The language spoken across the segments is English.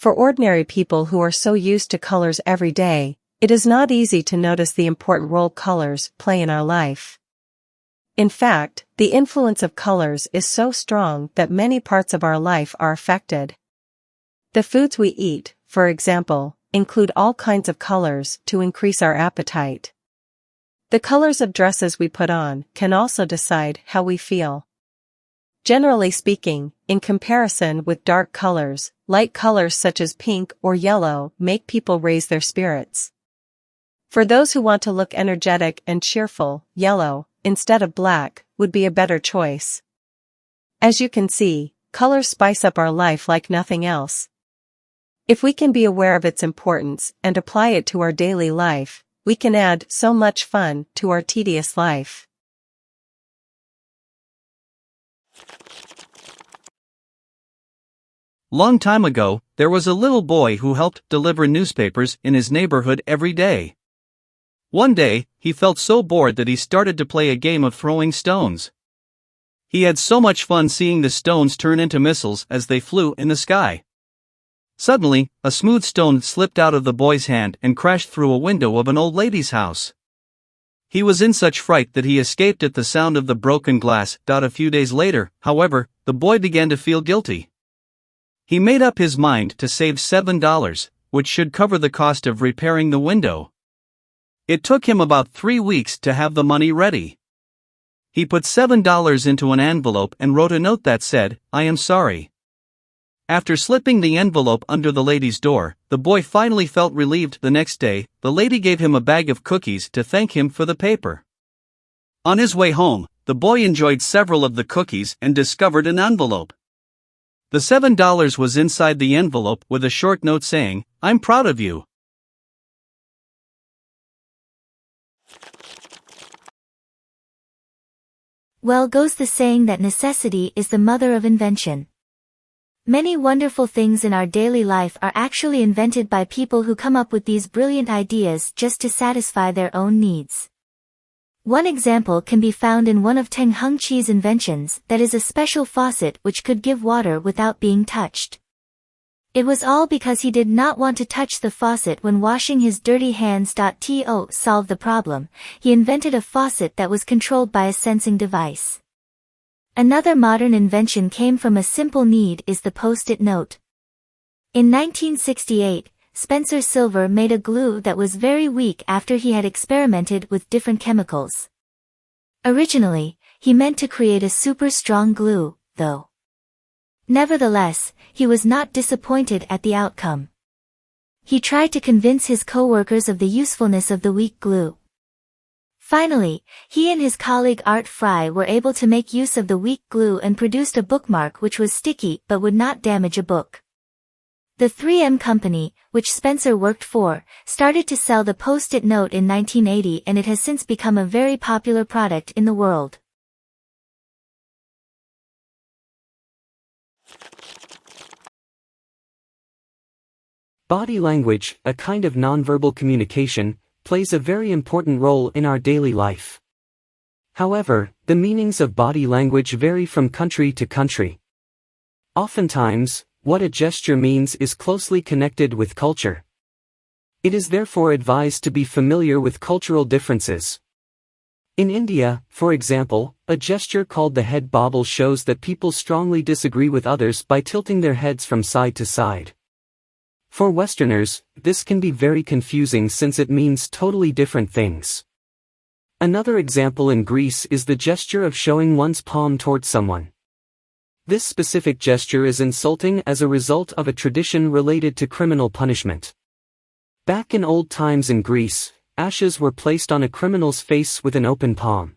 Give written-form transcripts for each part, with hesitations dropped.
For ordinary people who are so used to colors every day, it is not easy to notice the important role colors play in our life. In fact, the influence of colors is so strong that many parts of our life are affected. The foods we eat, for example, include all kinds of colors to increase our appetite. The colors of dresses we put on can also decide how we feel. Generally speaking, in comparison with dark colors, light colors such as pink or yellow make people raise their spirits. For those who want to look energetic and cheerful, yellow, instead of black, would be a better choice. As you can see, colors spice up our life like nothing else. If we can be aware of its importance and apply it to our daily life, we can add so much fun to our tedious life. Long time ago, there was a little boy who helped deliver newspapers in his neighborhood every day. One day, he felt so bored that he started to play a game of throwing stones. He had so much fun seeing the stones turn into missiles as they flew in the sky. Suddenly, a smooth stone slipped out of the boy's hand and crashed through a window of an old lady's house. He was in such fright that he escaped at the sound of the broken glass. A few days later, however, the boy began to feel guilty. He made up his mind to save $7, which should cover the cost of repairing the window. It took him about 3 weeks to have the money ready. He put $7 into an envelope and wrote a note that said, "I am sorry." After slipping the envelope under the lady's door, the boy finally felt relieved. The next day, the lady gave him a bag of cookies to thank him for the paper. On his way home, the boy enjoyed several of the cookies and discovered an envelope. The $7 was inside the envelope with a short note saying, "I'm proud of you." Well goes the saying that necessity is the mother of invention. Many wonderful things in our daily life are actually invented by people who come up with these brilliant ideas just to satisfy their own needs. One example can be found in one of Teng Hung-chi's inventions, that is a special faucet which could give water without being touched. It was all because he did not want to touch the faucet when washing his dirty hands. To solve the problem, he invented a faucet that was controlled by a sensing device. Another modern invention came from a simple need is the post-it note. In 1968, Spencer Silver made a glue that was very weak after he had experimented with different chemicals. Originally, he meant to create a super strong glue, though. Nevertheless, he was not disappointed at the outcome. He tried to convince his co-workers of the usefulness of the weak glue. Finally, he and his colleague Art Fry were able to make use of the weak glue and produced a bookmark which was sticky but would not damage a book. The 3M company, which Spencer worked for, started to sell the post-it note in 1980 and it has since become a very popular product in the world. Body language, a kind of nonverbal communication, plays a very important role in our daily life. However, the meanings of body language vary from country to country. Oftentimes, what a gesture means is closely connected with culture. It is therefore advised to be familiar with cultural differences. In India, for example, a gesture called the head bobble shows that people strongly disagree with others by tilting their heads from side to side. For Westerners, this can be very confusing since it means totally different things. Another example in Greece is the gesture of showing one's palm towards someone. This specific gesture is insulting as a result of a tradition related to criminal punishment. Back in old times in Greece, ashes were placed on a criminal's face with an open palm.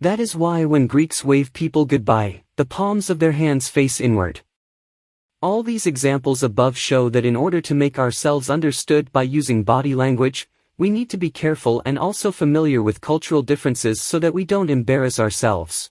That is why when Greeks wave people goodbye, the palms of their hands face inward. All these examples above show that in order to make ourselves understood by using body language, we need to be careful and also familiar with cultural differences so that we don't embarrass ourselves.